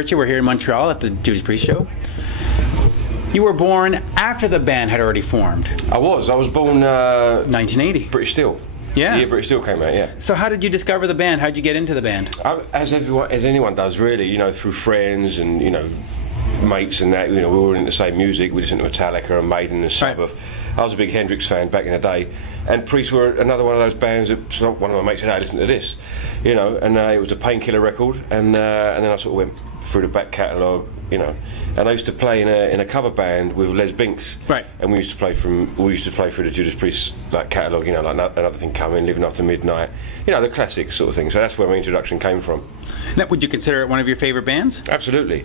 Richie. We're here in Montreal at the Judas Priest show. You were born after the band had already formed. I was born 1980. British Steel. Yeah. The year British Steel came out, yeah. So how did you discover the band? How did you get into the band? As anyone does, really, you know, through friends and, you know, mates and that. You know, we were into the same music. We listened to Metallica and Maiden and Sabbath. Right. I was a big Hendrix fan back in the day, and Priest were another one of those bands that one of my mates said, "Hey, listen to this," you know, and it was a Painkiller record, and then I sort of went through the back catalogue, you know, and I used to play in a cover band with Les Binks, right? And we used to play through the Judas Priest like catalogue, you know, like Another Thing Coming, Living After Midnight, you know, the classic sort of thing. So that's where my introduction came from. Now, would you consider it one of your favourite bands? Absolutely.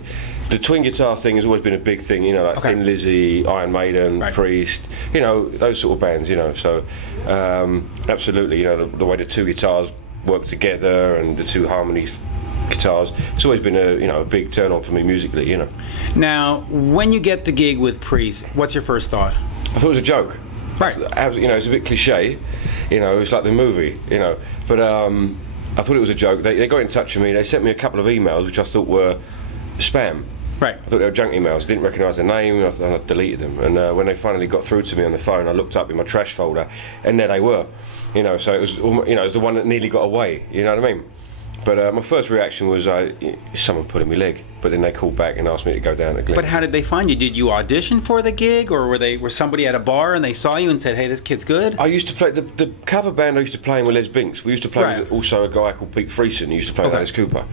The twin guitar thing has always been a big thing, you know, like Thin Lizzy, Iron Maiden, right. Priest, you know, those sort of bands, you know. So absolutely, you know, the way the two guitars work together and the two harmony guitars, it's always been a big turn on for me musically, you know. Now, when you get the gig with Priest, what's your first thought? I thought it was a joke. Right. You know, it's a bit cliche, you know, it's like the movie, you know, but I thought it was a joke. They got in touch with me. They sent me a couple of emails which I thought were spam. Right. I thought they were junk emails. I didn't recognise their name, and I deleted them. And when they finally got through to me on the phone, I looked up in my trash folder, and there they were. You know, so it was, you know, it was the one that nearly got away. You know what I mean? But my first reaction was, someone pulling my leg. But then they called back and asked me to go down to Glen. But how did they find you? Did you audition for the gig, or were somebody at a bar and they saw you and said, "Hey, this kid's good"? I used to play the cover band. I used to play with Les Binks. We used to play with also a guy called Pete Friesen. He used to play with Alice Cooper.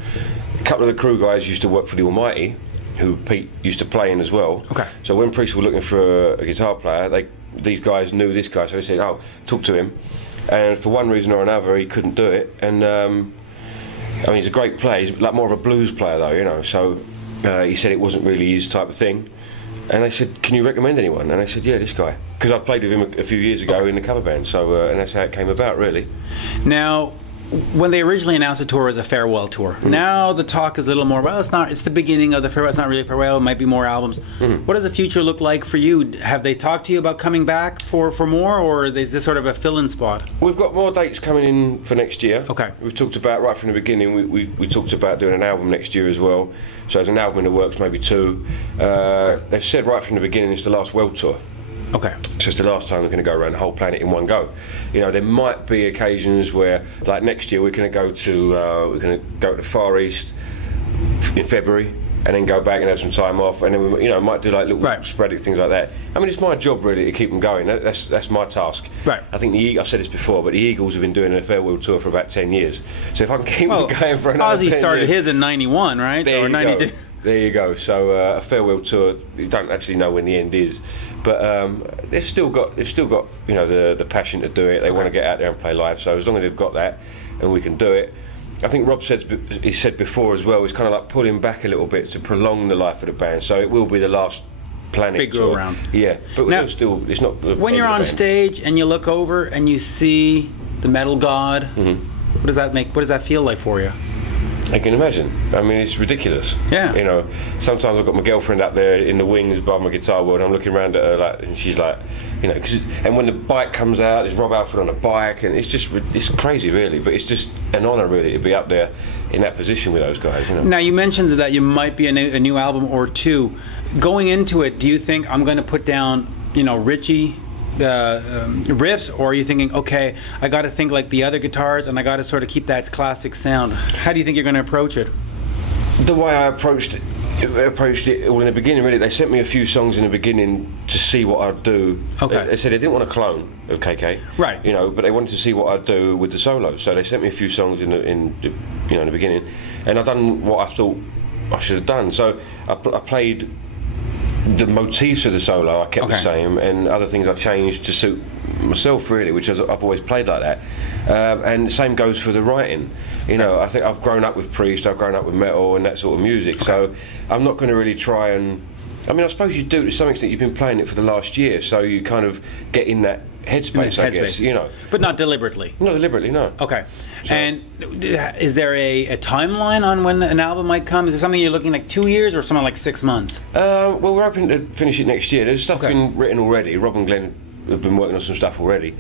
A couple of the crew guys used to work for the Almighty, who Pete used to play in as well. Okay. So when Priest were looking for a guitar player, these guys knew this guy, so they said, "Oh, talk to him." And for one reason or another, he couldn't do it. And I mean, he's a great player. He's like more of a blues player, though, you know. So he said it wasn't really his type of thing. And they said, "Can you recommend anyone?" And I said, "Yeah, this guy," because I played with him a few years ago in the cover band. So and that's how it came about, really. Now, when they originally announced the tour as a farewell tour, now the talk is a little more, well, it's the beginning of the farewell, it's not really a farewell, it might be more albums. What does the future look like for you? Have they talked to you about coming back for more, or is this sort of a fill-in spot? We've got more dates coming in for next year. Okay. We've talked about, right from the beginning, we talked about doing an album next year as well. So there's an album in the works, maybe two. They've said right from the beginning it's the last world tour. Okay. It's just the last time we're going to go around the whole planet in one go. You know, there might be occasions where, like next year, we're going to go to the Far East in February, and then go back and have some time off, and then we, you know, might do like little sporadic things like that. I mean, it's my job really to keep them going. That's my task. Right. I think I've said this before, but the Eagles have been doing a farewell tour for about 10 years. So if I can keep them going for another 10 years. Ozzy started his in '91, right? There or you 92. Go. There you go. So a farewell tour. You don't actually know when the end is, but they've still got you know the passion to do it. They want to get out there and play live. So as long as they've got that, and we can do it. I think Rob said before as well. It's kind of like pulling back a little bit to prolong the life of the band. So it will be the last planet big tour. go around. Yeah, but now, still, it's not. When you're on stage and you look over and you see the metal god, what does that make? What does that feel like for you? I can imagine. I mean, it's ridiculous. Yeah. You know, sometimes I've got my girlfriend up there in the wings by my guitar wheel, and I'm looking around at her like, and she's like, you know, and when the bike comes out, there's Rob Halford on a bike, and it's crazy, really. But it's just an honour, really, to be up there in that position with those guys. You know. Now you mentioned that you might be a new album or two. Going into it, do you think I'm going to put down, you know, Richie? Riffs, or are you thinking, okay, I got to think like the other guitars and I got to sort of keep that classic sound? How do you think you're going to approach it? The way I approached it all in the beginning, really, they sent me a few songs in the beginning to see what I'd do. Okay. They said they didn't want a clone of KK, right? You know, but they wanted to see what I'd do with the solos. So they sent me a few songs in the beginning, and I've done what I thought I should have done. So I played the motifs of the solo, I kept the same, and other things I changed to suit myself, really, which I've always played like that. And the same goes for the writing. You know, I think I've grown up with Priest, I've grown up with metal and that sort of music, so I'm not going to really try and... I mean, I suppose you do to some extent. You've been playing it for the last year, so you kind of get in that headspace, I guess, you know. But not deliberately? Not deliberately, no. Okay. So, and is there a timeline on when an album might come? Is it something you're looking like 2 years or something like 6 months? Well, we're hoping to finish it next year. There's stuff been written already. Rob and Glenn have been working on some stuff already.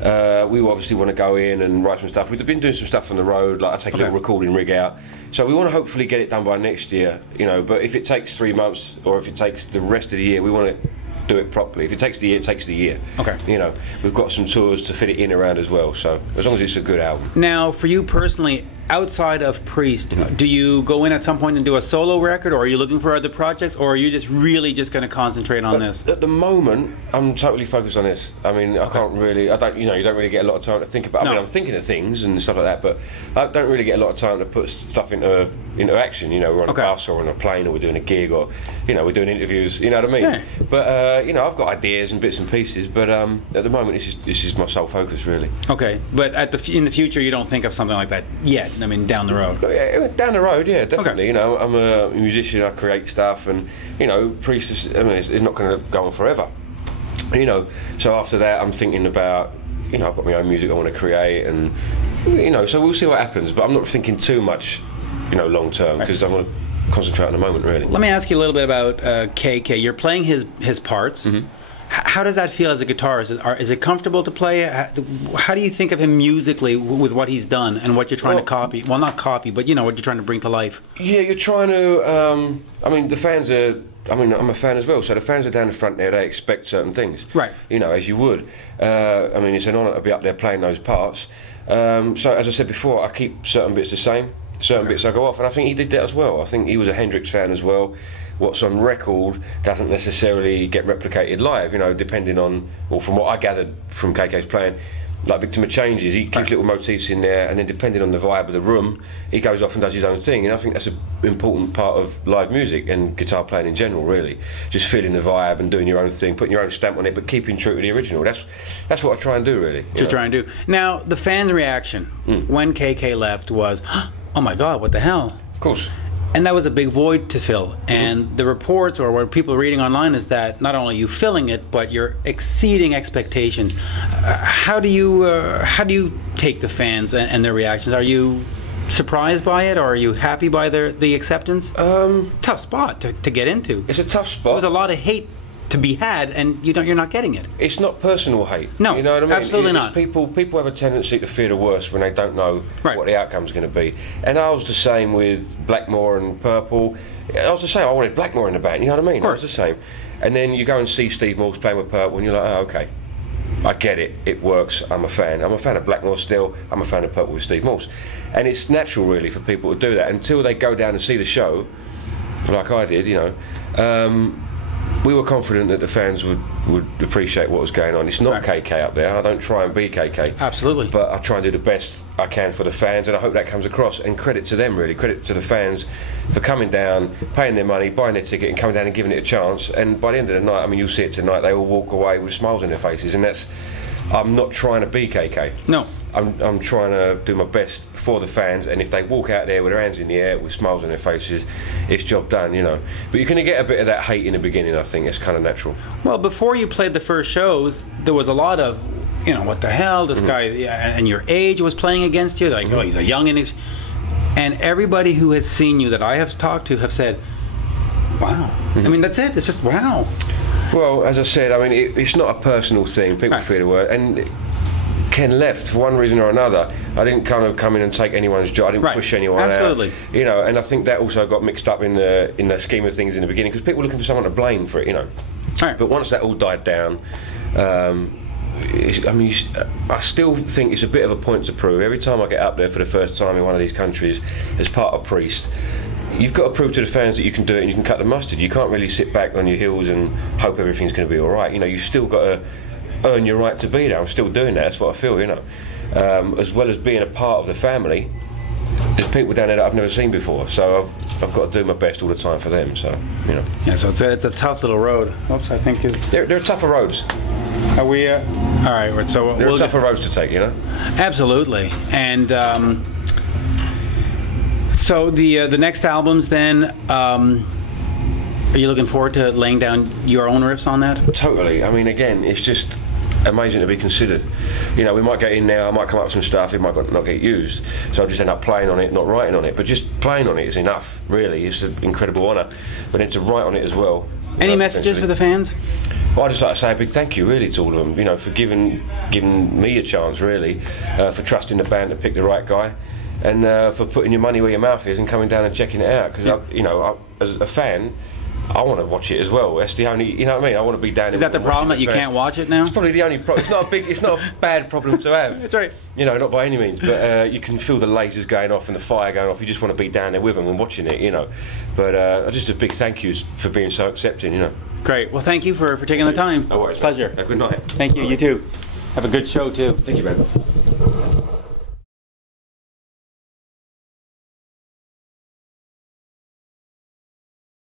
We obviously want to go in and write some stuff. We've been doing some stuff on the road, like I take a little recording rig out. So we want to hopefully get it done by next year, you know. But if it takes 3 months, or if it takes the rest of the year, we want to do it properly. If it takes the year, it takes the year. Okay. You know, we've got some tours to fit it in around as well. So as long as it's a good album. Now, for you personally, outside of Priest, do you go in at some point and do a solo record, or are you looking for other projects, or are you just really just going to concentrate on this? At the moment, I'm totally focused on this. I mean, I can't really, you don't really get a lot of time to think about. I mean, I'm thinking of things and stuff like that, but I don't really get a lot of time to put stuff into action. You know, we're on a bus or on a plane, or we're doing a gig, or you know, we're doing interviews. You know what I mean? Yeah. But you know, I've got ideas and bits and pieces, but at the moment, this is my sole focus, really. Okay, but in the future, you don't think of something like that yet. I mean, down the road. Yeah, down the road, yeah, definitely. Okay. You know, I'm a musician. I create stuff, and you know, Priest is, I mean, it's not going to go on forever. You know, so after that, I'm thinking about, you know, I've got my own music I want to create, and you know, so we'll see what happens. But I'm not thinking too much, you know, long term, because I want to concentrate on the moment, really. Let me ask you a little bit about KK. You're playing his parts. Mm-hmm. How does that feel as a guitarist? Is it comfortable to play? How do you think of him musically with what he's done and what you're trying to copy? Well, not copy, but you know, what you're trying to bring to life. Yeah, you're trying to. I mean, the fans are. I mean, I'm a fan as well, so the fans are down the front there. They expect certain things, right? You know, as you would. I mean, it's an honour to be up there playing those parts. So, as I said before, I keep certain bits the same. Certain bits I go off, and I think he did that as well. I think he was a Hendrix fan as well. What's on record doesn't necessarily get replicated live, you know, depending on, or from what I gathered from KK's playing, like Victim of Changes, he keeps little motifs in there, and then depending on the vibe of the room, he goes off and does his own thing. And I think that's an important part of live music and guitar playing in general, really. Just feeling the vibe and doing your own thing, putting your own stamp on it, but keeping true to the original. That's what I try and do, really. What you try and do. Now, the fans' reaction when KK left was, oh my God, what the hell? Of course. And that was a big void to fill. And the reports, or what people are reading online, is that not only you filling it, but you're exceeding expectations. How do you take the fans and their reactions? Are you surprised by it, or are you happy by the acceptance? Tough spot to get into. It's a tough spot. There's a lot of hate to be had, and you're not getting it. It's not personal hate. No, you know what I mean? Absolutely not. People have a tendency to fear the worst when they don't know what the outcome's going to be. And I was the same with Blackmore and Purple. I was the same. I wanted Blackmore in the band. You know what I mean? I was the same. And then you go and see Steve Morse playing with Purple, and you're like, oh, okay, I get it. It works. I'm a fan. I'm a fan of Blackmore still. I'm a fan of Purple with Steve Morse. And it's natural, really, for people to do that until they go down and see the show, like I did. You know. We were confident that the fans would appreciate what was going on. It's not KK up there. I don't try and be KK. Absolutely. But I try and do the best I can for the fans, and I hope that comes across. And credit to them, really. Credit to the fans for coming down, paying their money, buying their ticket, and coming down and giving it a chance. And by the end of the night, I mean, you'll see it tonight, they all walk away with smiles on their faces. And that's... I'm not trying to be KK. No. I'm trying to do my best for the fans, and if they walk out there with their hands in the air with smiles on their faces, it's job done, you know. But you're going to get a bit of that hate in the beginning. I think it's kind of natural. Well, before you played the first shows, there was a lot of, you know, what the hell, this guy, and your age was playing against you, like, oh, he's a young, and everybody who has seen you that I have talked to have said, wow. I mean, that's it. It's just wow. Well, as I said, I mean, it's not a personal thing. People feel the word, and Ken left for one reason or another. I didn't kind of come in and take anyone's job. I didn't push anyone out. You know, and I think that also got mixed up in the scheme of things in the beginning, because people were looking for someone to blame for it, you know. But once that all died down, I mean, I still think it's a bit of a point to prove. Every time I get up there for the first time in one of these countries as part of Priest, you've got to prove to the fans that you can do it and you can cut the mustard. You can't really sit back on your heels and hope everything's going to be all right. You know, you've still got to earn your right to be there. I'm still doing that. That's what I feel, you know. As well as being a part of the family, there's people down there that I've never seen before. So I've got to do my best all the time for them. So, you know. Yeah, so it's a tough little road. Oops, I think it's... There are tougher roads. Are we... all right, so... There are tougher roads to take, you know. Absolutely. And... so the next albums then, are you looking forward to laying down your own riffs on that? Totally. I mean, again, it's just amazing to be considered. You know, we might get in now, I might come up with some stuff, it might not get used. So I just end up playing on it, not writing on it. But just playing on it is enough, really. It's an incredible honour. But then to write on it as well, Any messages for the fans? Well, I'd just like to say a big thank you, really, to all of them. You know, for giving me a chance, really, for trusting the band to pick the right guy, and for putting your money where your mouth is and coming down and checking it out. Because you know, as a fan, I want to watch it as well. That's the only, you know what I mean. I want to be down. Is that the problem that you can't watch it now? It's probably the only problem. It's not a bad problem to have. That's right. You know, not by any means, but you can feel the lasers going off and the fire going off. You just want to be down there with them and watching it, you know. But just a big thank you for being so accepting, you know. Great. Well, thank you for taking the time. No worries. Pleasure. Have a good night. Thank you. You too. Have a good show too. Thank you, man.